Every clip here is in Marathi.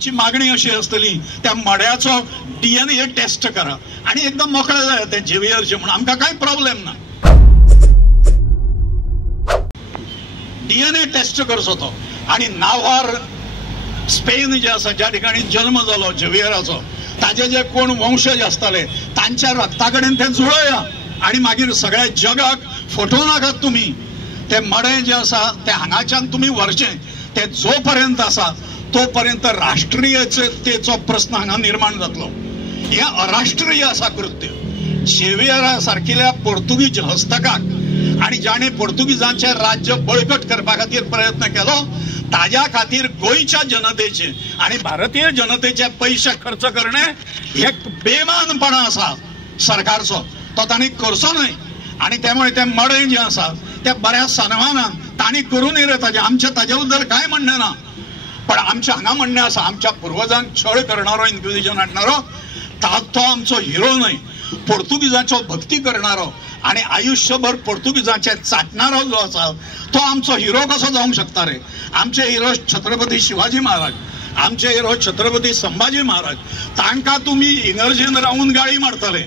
ची मागणी अशी असतली त्या मड्याचो DNA टेस्ट करा आणि एकदम मोकळे जाय ते जेवियरचे म्हणून आमकां काय प्रॉब्लेम ना। DNA टेस्ट करचो तो आणि नावार स्पेन जे आसा ज्या ठिकाणी जन्म जालो जेवियराचो ताजे जे कोण वंशज असताले तांच्या रक्ताकडेन ते जुळया आणि मागीर सगळ्या जगाक फोटो नाकात तुम्ही ते मडे जे आसा ते हांगाच्यान तुम्ही व्हरचे ते जोपर्यंत आसा तोपर्यंत राष्ट्रीयतेचो प्रश्न हांगा निर्माण जातलो। हे अराष्ट्रीय असा कृत्य जेवियरा सारकिल्या पोर्तुगीज हस्तकाक आणि जाणे पोर्तुगीजांचे राज्य बळकट करपा खातीर प्रयत्न केलो ताज्या खातीर गोयच्या जनतेचे आणि भारतीय जनतेचे पैसे खर्च करणे हे बेमानपणा असा सरकारचो तो तांणी करचो न्हय। आणि त्यामुळे ते मडे जे आसा ते बऱ्या सन्मानान तांणी करून येले आमच्या ताजे बद्दल काय म्हणणें ना, पण आमच्या हांगा म्हणणें आसा आमच्या पूर्वजांक छळ करणारो इन्क्विजिशन हाडणारो तो आमचो हिरो न्हय, पोर्तुगीजांचो भक्ती करणारो आणि आयुष्यभर पोर्तुगीजांचे चाटणारो जो आसा तो आमचो हिरो कसो जावंक शकता रे। आमचे हिरो छत्रपती शिवाजी महाराज, आमचे हिरो छत्रपती संभाजी महाराज, तांकां तुम्ही इनर्जीन रावून गाळी मारतले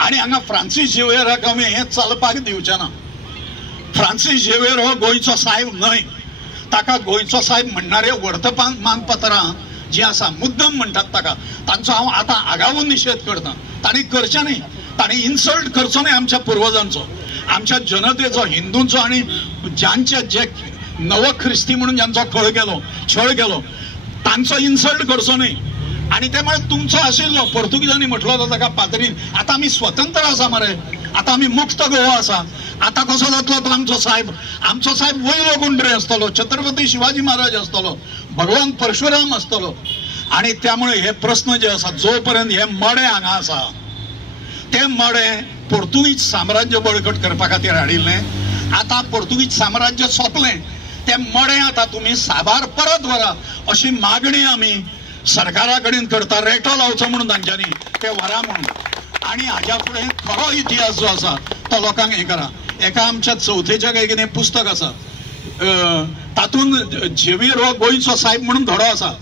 आणि हांगा फ्रांसीस जेवियराक आमी हें चलपाक दिवचे ना। फ्रांसीस जेवियर हो गोंयचो साहेब न्हय, ताका गोंयचो साहेब म्हणणारे वर्तमानपत्रां जी आसा मुद्दम म्हणटात ताका तांचो हांव आतां आगावून निशेध करता। तांणी करचें न्ही, तांणी इन्सल्ट करचो न्ही आमच्या पूर्वजांचो, आमच्या जनतेचो, हिंदूंचो आणि ज्यांचे जे नव ख्रिस्ती म्हणून ज्यांचो छळ केलो तांचो इन्सल्ट करचो न्ही। आणि त्यामुळे तुमचो आशिल्लो पोर्तुगीजांनी म्हटलो तो ताका पातरीन आतां आमी स्वतंत्र आसा मरे, आतां आमी मुक्त गोवा आसा, आता कसो जातलो तो आमचो साहेब वयलो कोण तरी आसतलो, छत्रपती शिवाजी महाराज आसतलो, भगवान परशुराम आसतलो। आणि त्यामुळे हे प्रश्न जे आसा जोपर्यंत हे मडे हांगा आसा ते मडे पोर्तुगीज साम्राज्य बळकट करपा खातीर हाडिल्ले, आता पोर्तुगीज साम्राज्य सोंपलें ते मडे आता तुम्ही साबार परत व्हरा अशी मागणी आमी सरकारा कडेन करता, रेटो लावचो म्हणून तांच्यांनी ते व्हरा म्हणून। आणि हाज्या फुडें खरो इतिहास जो आसा तो लोकांक हे करा। एका आमच्या चौथेच्या काय कितें पुस्तक आसा तातूंत जेवियर हो गोंयचो साहेब म्हणून धडो आसा।